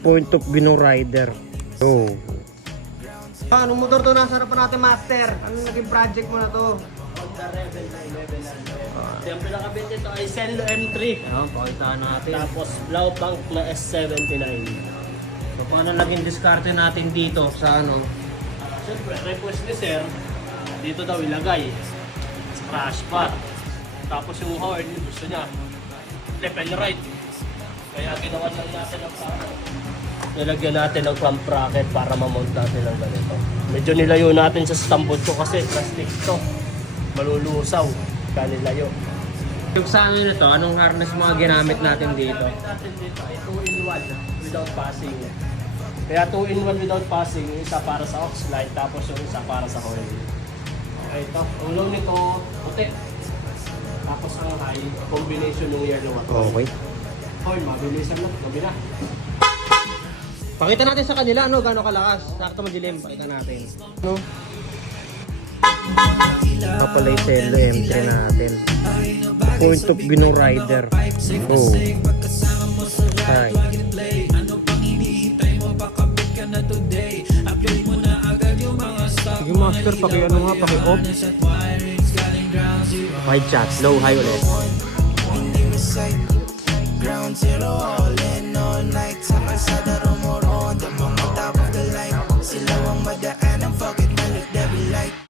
point of view ng rider. So, Anong motor to nasa harapan natin, Master? Anong naging project mo na to? Honda Rebel 911. Yung pinakabit nito ay Senlo M3. ayan, pakitaan natin. Tapos Blaupang na S79. So, paano naging diskarte natin dito sa ano? Siyempre, request ni Sir, dito daw ilagay. Sa crash pad. Tapos yung horn, gusto niya, left and right. Kaya ginawa lang natin ang plano. Nilagyan natin ng clamp bracket para mamount natin ng ganito. Medyo nilayo natin sa stampot ko kasi plastic to. Malulusaw. Kaya nilayo. Yung sa amin ito, anong harness mga ginamit natin dito? Ang natin dito ay 2-in-1 without passing. Kaya 2-in-1 without passing, yung isa para sa aux light, tapos yung isa para sa horn. Okay, ito. Ulong nito, puti. Tapos ang high, combination ng yellow at white. Okay. Horn, mabilisan lang. Gabi na. Pakita natin sa kanila, ano, gano'ng kalakas. Sakto madilim, pakita natin. No? Pala yung Senlo M3 natin. Point of view ng rider. Oh. Right. Sige master, paki-ano nga, paki-off. Wide shot, low, high ulit.